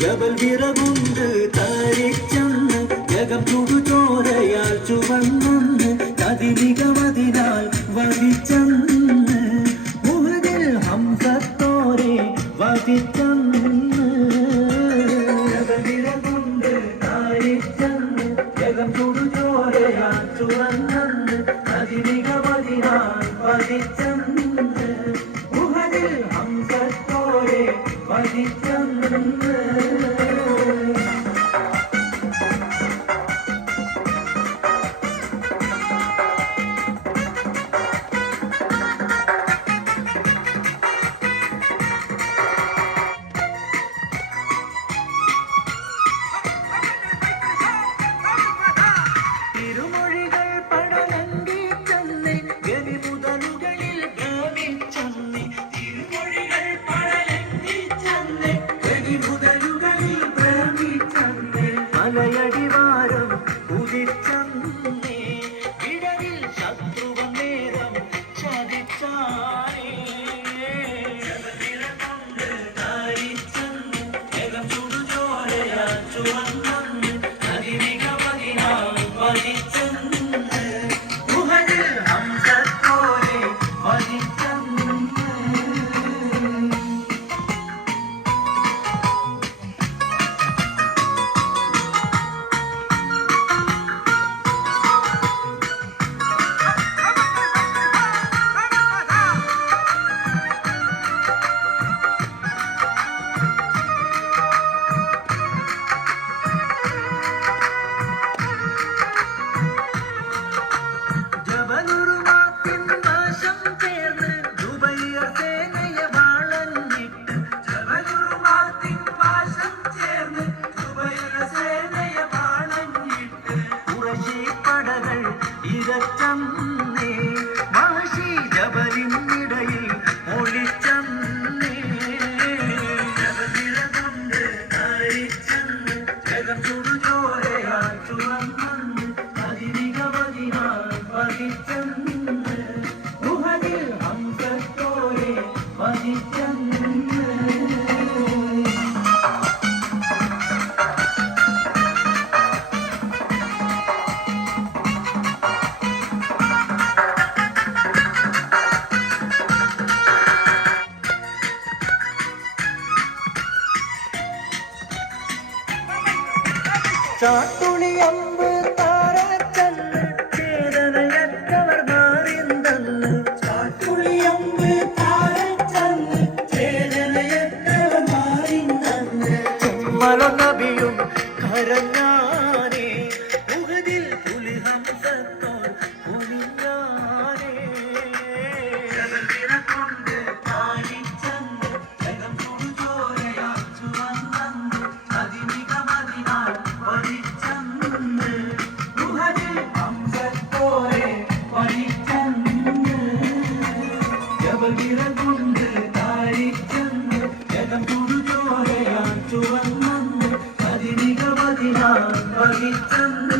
ജബൽ വിറകുണ്ട് താരിച്ചന്ന് ജഗം ചുടുചോരയാൽ ചുവന്നന്ന് കതിമികമതിനാൽ വധിച്ചന്ന് മുഹദിൽ ഹംസത്തോരെ വധിച്ചന്ന് ജബൽ വിറകുണ്ട് താരിച്ചന്ന് ജഗം ചുടുചോരയാൽ ചുവന്നന്ന് കതിമികമതിനാൽ വധിച്ചന്ന് മുഹദിൽ ഹംസത്തോരെ വധിച്ചന്ന് മലയടിവാരം ഉദിച്ചന്നേ ഇടവിൽ ശത്രുവൻ നേരം ചതിച്ചാനേ കൊണ്ട് താരിച്ചന്ന് ജഗം ചുടുചോരയാ ചുവന്നന്ന് അതിമികമതിനാൽ വധിച്ചന്ന് മുഹദിൽ ഹംസത്തോരെ വധിച്ചന്ന് ഇരച്ചന്നേ മഹശി ജബലിനിടയിൽ ഒളിച്ചന്നേ ജബലിറകൊണ്ട് താരിച്ചന്ന് ജഗം ചുടുചോരയാൽ ചുവന്നന്ന് അതിമികമതിനാൽ വധിച്ചന്ന് മുഹദിൽ ഹംസത്തോരെ വധിച്ചന്ന് ചാട്ടുളിയമ്പ് താരച്ചന്ന് ചേതനയറ്റവർ മാറിന്തന്ന് ചാട്ടുളിയമ്പ് താരച്ചന്ന് ചേതനയറ്റവർ മാറിന്തന്ന് ചുമ്മല നബിയും കരഞ്ഞാനേ മുഹദിൽ പുലിഹംസത്തോൾ ഒളിഞ്ഞാനേ കൊണ്ട് താരിച്ചന്ന് ജഗം ചുടുചോരയാ ചുവന്നന്ന് അതിമികമതിനാൽ വധിച്ചന്ന് മുഹദിൽ ഹംസത്തോരെ വധിച്ചന്ന് ജബൽ വിറകുണ്ട് താരിച്ചന്ന് ജഗം ചുടുചോരയാൽ ചുവന്നന്ന് അതിമികമതിനാൽ വധിച്ചന്ന്